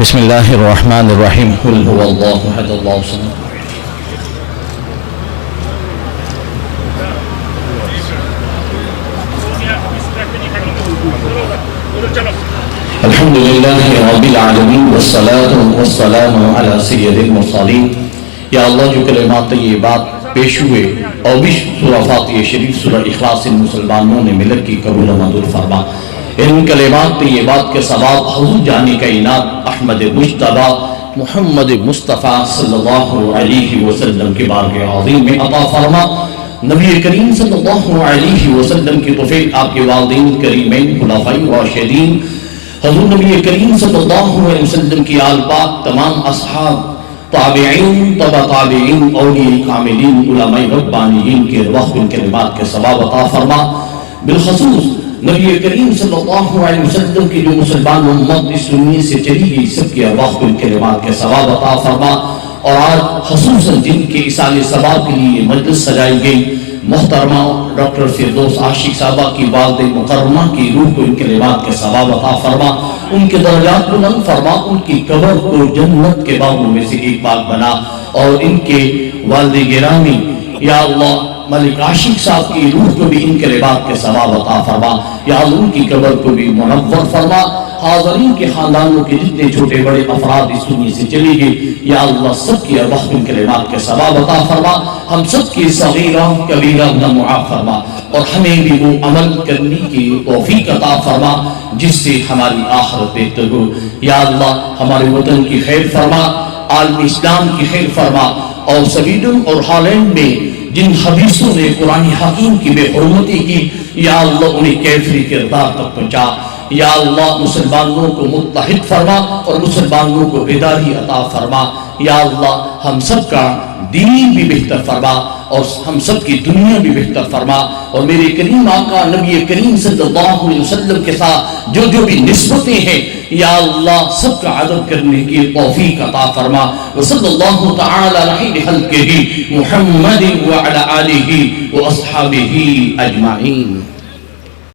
بسم اللہ الرحمن الرحیم قل هو اللہ احد اللہ الصمد الحمدللہ رب العالمین والصلاة والسلام علی سید المرسلین۔ یا اللہ جو کلمات طیبات پیش ہوئے اور بھی سورہ فاتحہ شریف سورہ اخلاص ان مسلمانوں نے ملت کی قبول و منظور فرما۔ ان کلمات طیبات کے ثواب حضور جانی کائنات احمد مجتبی محمد مصطفیٰ صلی اللہ علیہ وسلم کے بارگاہ عظیم میں عطا فرما۔ نبی کریم صلی اللہ علیہ وسلم کی توفیق آپ کے والدین کریمین خلفاء راشدین حضور نبی کریم صلی اللہ علیہ وسلم کی آل پاک تمام اصحاب تابعین تبع تابعین اولیاء کاملین علماء ربانیین کے وقت ان کلمات کے ثواب عطا فرما۔ بالخصوص نبی کریم صلی اللہ علیہ وسلم کی جو مسلمان امت اس دنیا سے چلی گئی سب کی ارواح ان کلمات کے ثواب عطا فرما۔ اور آج خصوصاً جن کے اصال ثواب کے لیے مجلس سجائی گئی محترمہ ڈاکٹر فردوس عاشق صاحبہ کی والد مکرمہ کی روح کو ان کلمات کے ثواب عطا فرما، ان کے درجات بلند فرما، ان کی قبر کو جنت کے باغوں میں سے ایک باغ بنا، اور ان کے والد گرامی یا اللہ ملک عاشق صاحب کی روح کو بھی ان کلمات کے ثواب عطا فرما، یا اللہ ان کی قبر کو بھی منور فرما۔ حاضرین کے خاندانوں کے جتنے چھوٹے بڑے افراد اس دنیا سے چلی گئی یا اللہ سب کی ارواح ان کلمات کے ثواب عطا فرما، ہم سب کی صغیرہ کبیرہ معاف فرما، اور ہمیں بھی وہ عمل کرنے کی توفیق عطا فرما جس سے ہماری آخرت بہتر ہو۔ یا اللہ ہمارے وطن کی خیر فرما، عالم اسلام کی خیر فرما، اور سویڈن اور ہالینڈ میں جن خبیثوں نے قرآن حکیم کی بے حرمتی کی یا اللہ انہیں کیفری کردار تک پہنچا۔ یا اللہ مسلمانوں کو متحد فرما اور مسلمانوں کو بیداری عطا فرما۔ یا اللہ ہم سب کا دین بھی بہتر فرما اور ہم سب کی دنیا بھی بہتر فرما، اور میرے کریم آقا نبی کریم صلی اللہ علیہ وسلم کے ساتھ جو بھی نسبتیں ہیں یا اللہ سب کا ادب کرنے کی توفیق عطا فرما۔ وصلی اللہ تعالی علی خلقہ محمد وعلی آلہ واصحابہ اجمعین۔